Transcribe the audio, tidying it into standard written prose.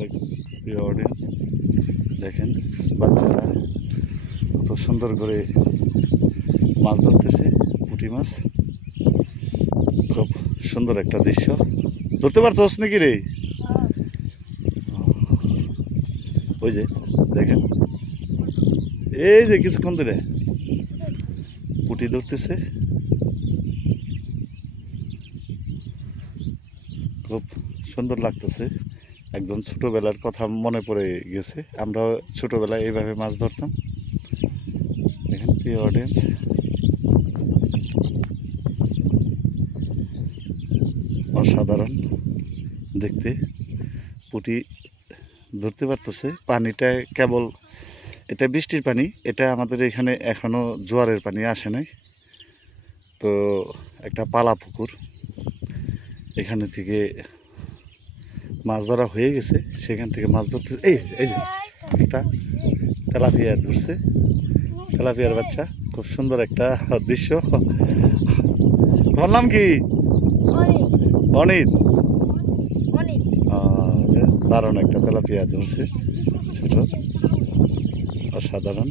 আলাইকুম প্রিয় অডিয়েন্স, দেখেন বাচ্চারা কত সুন্দর করে মাছ ধরতেছে, পুঁটি মাছ। খুব সুন্দর একটা দৃশ্য। ধরতে পারছস নাকি রে? ওই যে দেখেন, এই যে কিছুক্ষণ ধরে পুঁটি ধরতেছে, খুব সুন্দর লাগতেছে। একদম ছোটবেলার কথা মনে পড়ে গেছে। আমরা ছোটবেলায় এইভাবে মাছ ধরতাম। দেখেন প্রিয় অডিয়েন্স, অসাধারণ দেখতে। পুঁটি ধরতে পারতেছে। পানিটা কেবল, এটা বৃষ্টির পানি, এটা আমাদের এখানে এখনো জোয়ারের পানি আসে নাই। তো একটা পালা পুকুর, এখানে থেকে মাছ ধরা হয়ে গেছে, সেখান থেকে মাছ ধরতে এই যে একটা তেলাপিয়া ধরছে, তেলাপিয়ার বাচ্চা। খুব সুন্দর একটা দৃশ্য। তোমার নাম কি? অনিত। দারুণ একটা তেলাপিয়া ধরছে, ছোট, অসাধারণ।